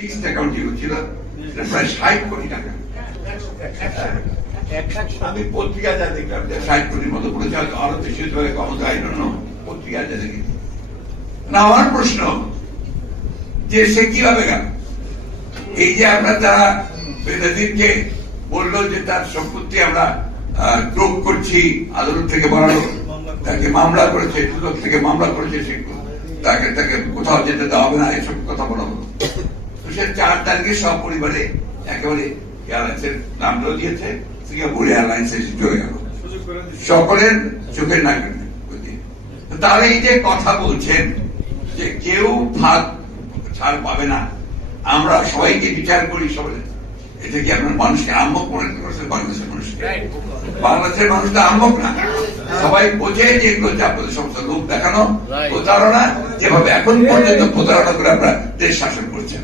Fixed account যেগুলো ছিল প্রায় 60 কোটি টাকা। আমি পত্রিকা যা দেখলাম যে 60 কোটির মতো পড়েছে, আরো বেশি ক্ষমতা আইন পত্রিকা যা দেখি না। আমার প্রশ্ন যে সে কিভাবে গেল? এই যে আমরা তারা বেনাজিরকে বললো যে তার সম্পত্তি আমরা ক্রোক করছি, আদালত থেকে বাড়ানো, তাকে মামলা করেছে, দুদক থেকে মামলা করেছে, সে তাকে কোথাও যেতে দেওয়া হবে না, এসব কথা বলা হলো। তো সে 4 তারিখে সব পরিবারে একেবারে এয়ারলাইন্সের নামটাও দিয়েছে, সিঙ্গাপুর এয়ারলাইন্স এসে চলে গেল সকলের চোখের নাক। তাহলে এই যে কথা বলছেন যে কেউ ভাগ ছাড় পাবে না, আমরা সবাইকে বিচার করি, সবাই, এটা কি আপনার মানুষকে আহ্মক মনে করছেন? বাংলাদেশের মানুষকে, বাংলাদেশের মানুষ তো আহ্মক না, সবাই বোঝে যে এগুলো হচ্ছে আপনাদের সমস্ত লোক দেখানো প্রতারণা, যেভাবে এখন পর্যন্ত প্রতারণা করে আপনারা দেশ শাসন করছেন।